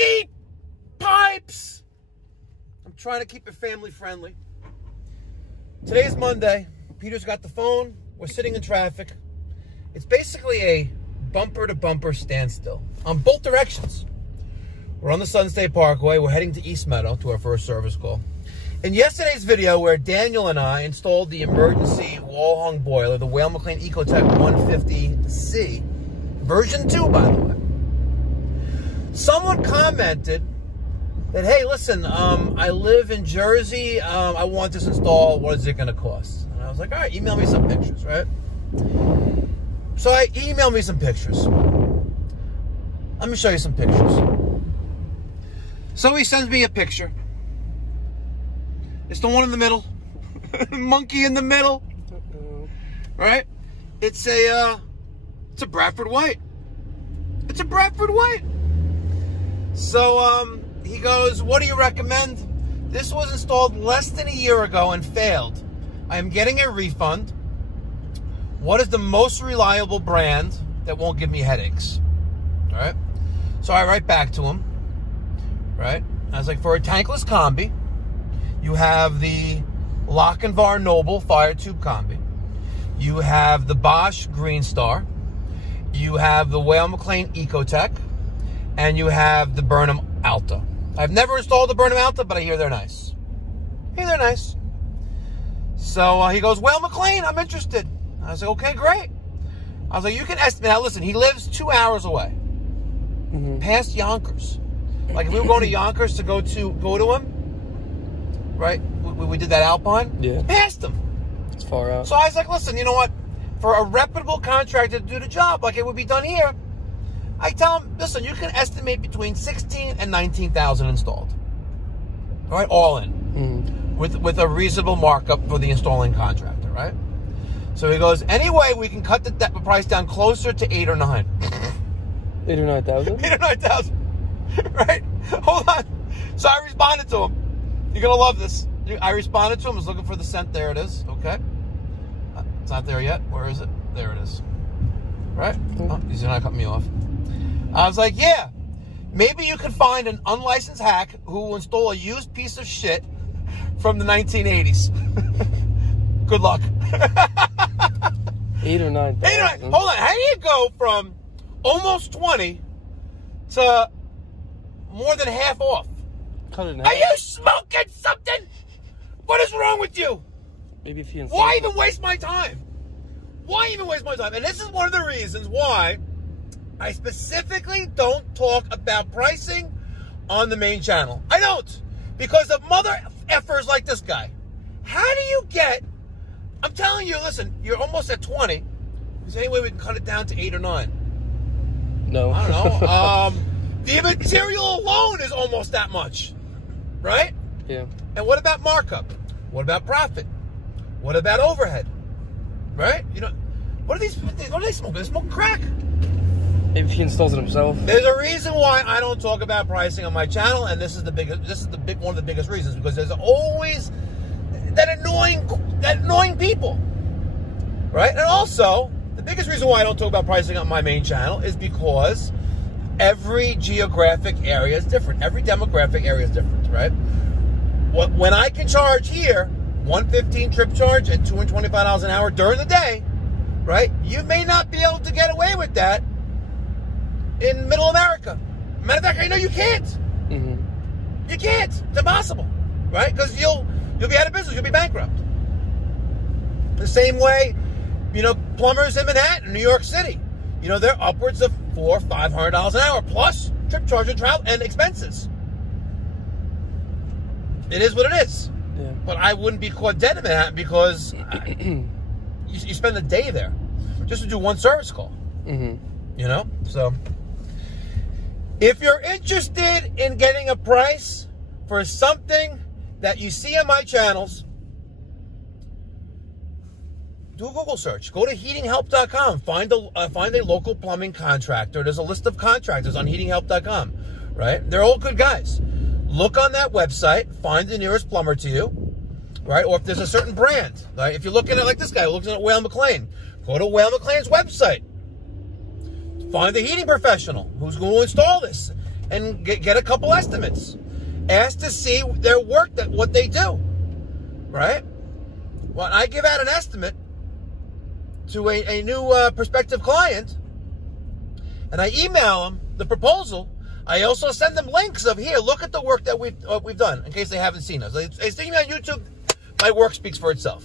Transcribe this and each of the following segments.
Mikey Pipes. I'm trying to keep it family friendly. Today's Monday. Peter's got the phone. We're sitting in traffic. It's basically a bumper-to-bumper standstill on both directions. We're on the Sun State Parkway. We're heading to East Meadow to our first service call. In yesterday's video where Daniel and I installed the emergency wall-hung boiler, the Whale McLean Ecotech 150C, version 2, by the way, someone commented that, hey, listen, I live in Jersey. I want this installed. What is it going to cost? And I was like, all right, email me some pictures, right? So he emailed me some pictures. Let me show you some pictures. So he sends me a picture. It's the one in the middle. Monkey in the middle. Right? It's a Bradford White. It's a Bradford White. So he goes, what do you recommend? This was installed less than a year ago and failed. I am getting a refund. What is the most reliable brand that won't give me headaches? All right. So I write back to him. Right? I was like, for a tankless combi, you have the Lochinvar Noble Fire Tube Combi. You have the Bosch Green Star. You have the Whale McLean Ecotech. And you have the Burnham Alta. I've never installed the Burnham Alta, but I hear they're nice. Hey, they're nice. So he goes, Whale McLean, I'm interested. I was like, okay, great. I was like, you can estimate. Now, listen, he lives 2 hours away. Past Yonkers. Like, if we were going to Yonkers to go to him, right? We did that Alpine. Yeah. Past him. It's far out. So I was like, listen, you know what? For a reputable contractor to do the job like it would be done here, I tell him, listen, you can estimate between 16 and 19,000 installed. All right? All in. With a reasonable markup for the installing contractor, right? So he goes, anyway, we can cut the price down closer to 8 or 9. 8 or 9,000? 8 or 9,000. Right? Hold on. So I responded to him. You're going to love this. I responded to him. I was looking for the cent. There it is. Okay. It's not there yet. Where is it? There it is. Right? Oh, he's not cutting me off. I was like, yeah. Maybe you can find an unlicensed hack who will install a used piece of shit from the 1980s. Good luck. 8 or 9,000. 8 or 9. Hold on. How do you go from almost 20 to more than half off? Cut it in half. Are you smoking something? What is wrong with you? Maybe if you Why even waste my time? Why even waste my time? And this is one of the reasons why I specifically don't talk about pricing on the main channel. I don't. Because of mother effers like this guy. How do you get... I'm telling you, listen, you're almost at 20. Is there any way we can cut it down to 8 or 9? No. I don't know. The material alone is almost that much. Right? Yeah. And what about markup? What about profit? What about overhead? Right? You know, what are they smoking? They smoke crack. Maybe if he installs it himself. There's a reason why I don't talk about pricing on my channel, and this is one of the biggest reasons, because there's always that annoying people. Right? And also, the biggest reason why I don't talk about pricing on my main channel is because every geographic area is different. Every demographic area is different, right? When I can charge here $115 trip charge and $225 an hour during the day, right? You may not be able to get away with that in Middle America. Matter of fact, I know you can't. You can't. It's impossible, right? Because you'll be out of business. You'll be bankrupt. The same way, you know, plumbers in Manhattan, New York City, you know, they're upwards of $400 or $500 an hour plus trip charge and travel and expenses. It is what it is. Yeah. But I wouldn't be caught dead in Manhattan because you spend a day there just to do one service call. You know? So, if you're interested in getting a price for something that you see on my channels, do a Google search. Go to heatinghelp.com. Find a local plumbing contractor. There's a list of contractors on heatinghelp.com, right? They're all good guys. Look on that website. Find the nearest plumber to you, right? Or if there's a certain brand, right? If you're looking at like this guy, looking at Whale McLean, go to Whale McLean's website. Find the heating professional who's going to install this. and get a couple estimates. Ask to see their work, what they do, right? When I give out an estimate to a new prospective client, and I email them the proposal, I also send them links of, here, look at the work that we've done, in case they haven't seen us. They see me on YouTube, my work speaks for itself,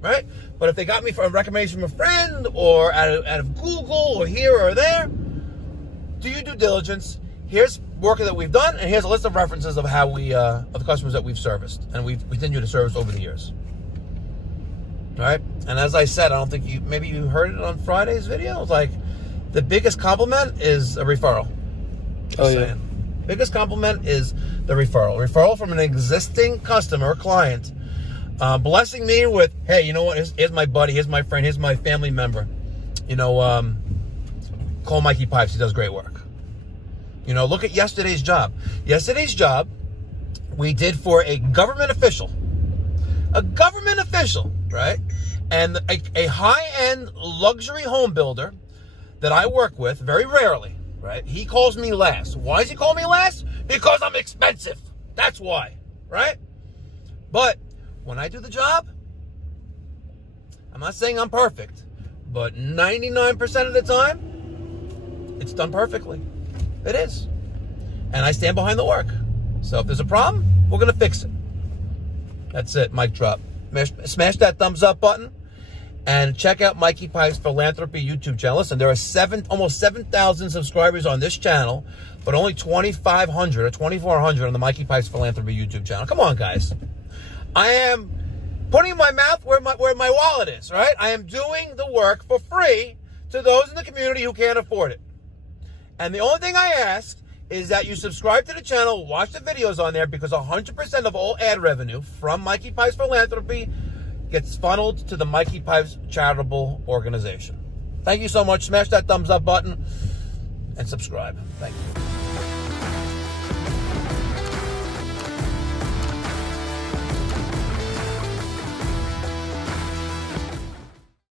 right? But if they got me for a recommendation from a friend, or out of Google, or here or there, do your due diligence. Here's work that we've done, and here's a list of references of how we of the customers that we've serviced, and we've continued to service over the years. All right? And as I said, I don't think maybe you heard it on Friday's video. It's like, the biggest compliment is a referral. Oh, yeah. Biggest compliment is the referral. Referral from an existing customer or client, blessing me with, hey, you know what? Here's my buddy, here's my friend, here's my family member. You know, call Mikey Pipes. He does great work. You know, look at yesterday's job. Yesterday's job, we did for a government official. A government official, right? And a high-end luxury home builder that I work with very rarely, right? He calls me last. Why does he call me last? Because I'm expensive. That's why, right? But when I do the job, I'm not saying I'm perfect, but 99% of the time, it's done perfectly. It is. And I stand behind the work. So if there's a problem, we're going to fix it. That's it. Mic drop. Smash that thumbs up button. And check out Mikey Pipes Philanthropy YouTube channel. Listen, there are almost 7,000 subscribers on this channel, but only 2,500 or 2,400 on the Mikey Pipes Philanthropy YouTube channel. Come on, guys. I am putting my mouth where my wallet is, right? I am doing the work for free to those in the community who can't afford it. And the only thing I ask is that you subscribe to the channel, watch the videos on there, because 100% of all ad revenue from Mikey Pipes Philanthropy gets funneled to the Mikey Pipes charitable organization. Thank you so much. Smash that thumbs up button and subscribe. Thank you.